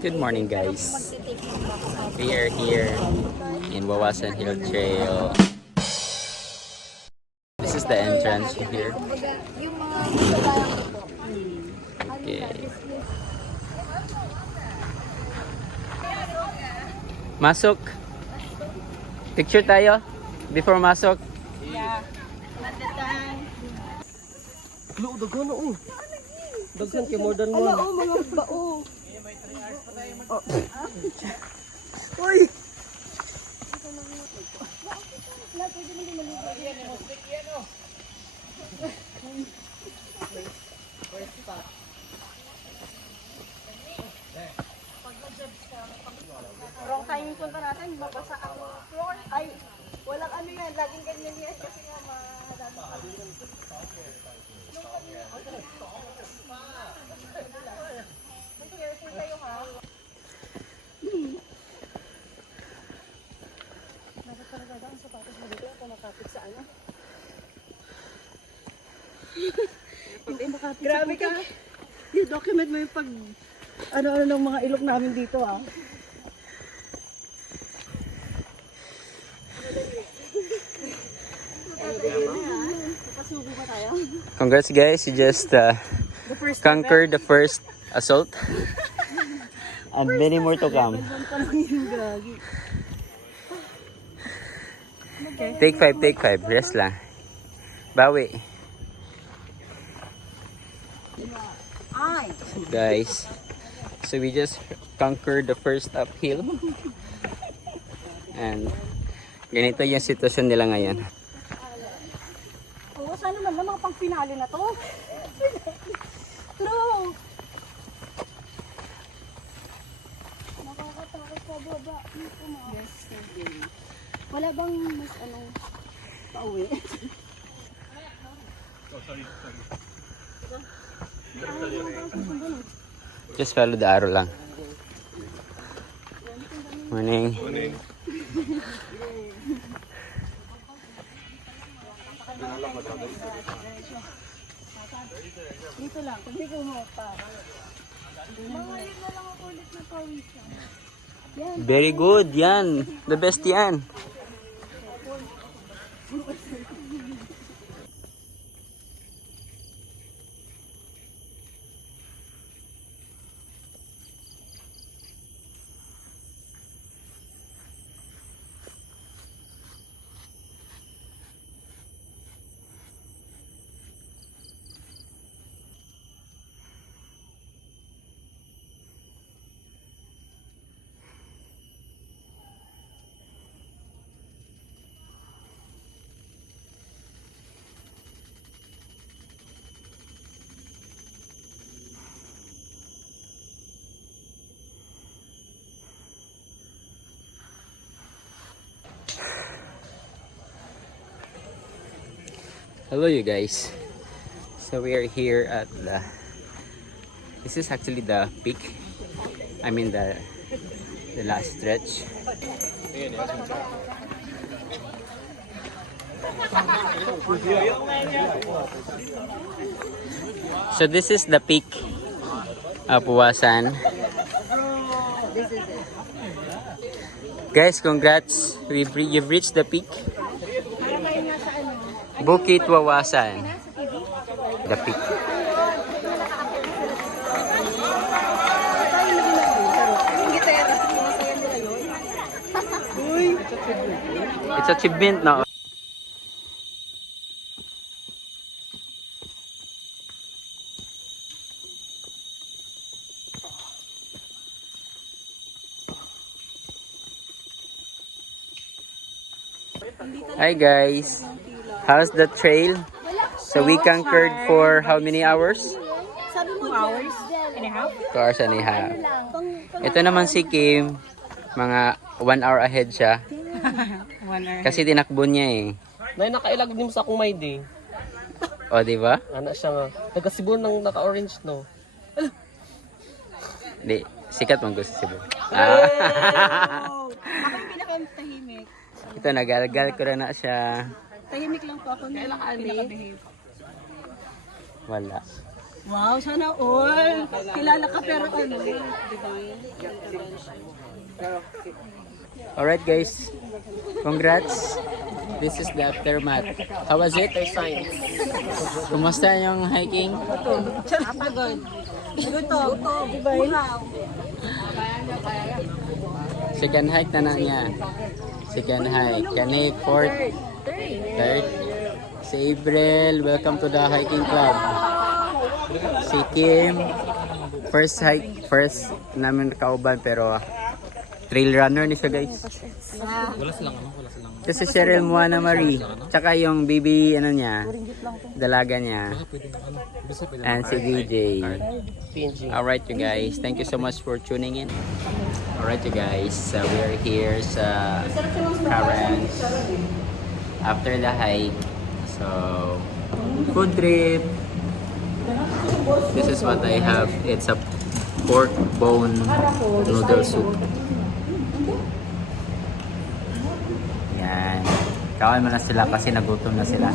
Good morning, guys. We are here in Wawasan Hill Trail. This is the entrance here. Okay. Masok. Picture tayo before masok. Yeah. Lo, daghan na oh. Daghan kay more than one. Ala, oh, mga bao. Uy! Wrong timing punta natin, mabasa ang floor. Ay, walang ano yan, laging ganyan yan kasi nga madami. Careful kayo ha. Dapat talaga ang sapatos mo dito kung makapit sa ano. Hindi makapit. Grabe ka. I-document mo yung pag ano-ano ng mga ilok namin dito ah. Congrats, guys. You just conquered the first assault. And many more to come. Take five. Rest lang. Bawi. Guys, so we just conquered the first uphill. And ganito yung sitwasyon nila ngayon. Oo, sana naman mga pang-finale na to. True. Nakakatakot sa baba. Yes, wala bang mas anong pauwi? Just follow the arrow lang. Morning. Dito lang, hindi ko mo pa. Mga yun na lang ako ulit na pawisan. Very good. Yan. The best yan. Hello, you guys. So we are here at this is actually the peak. I mean the last stretch. So this is the peak of Wawasan. Guys, congrats. You've reached the peak. Bukit Wawasan. The peak. It's achievement na. Hi guys. How's the trail? So we conquered for how many hours? 2 hours and a half. 2 hours and a half. Ito naman si Kim, mga 1 hour ahead siya. 1 hour. Kasi tinakbo niya eh. Nay, nakailag din mo sa akong may day. O, di ba? Anak siya nga. Nagkasibo ng naka-orange, no? Di, sikat mong gusto Cebu. Ako yung pinaka-tahimik. Ito, nagalgal ko na siya. Tahimik lang po ako na nakabehave. Wala. Wow, sana all. Kilala ka pero ano. Alright guys, congrats. This is the aftermath. How was it? Kumusta yung hiking? Pagod. Gutom. Diba? Second hike na niya. Second hike. Kani fourth? Third? Si April, welcome to the hiking club. Si Kim, first hike, first namin kauban pero trail runner ni siya guys. Kasi si Cheryl Moana Marie, tsaka yung baby ano niya, dalaga niya. And si DJ. Alright you guys, thank you so much for tuning in. Alright you guys, we are here sa Karens after the hike. So, food trip. This is what I have. It's a pork bone noodle soup. Yan. Kawan mo na sila kasi nagutom na sila.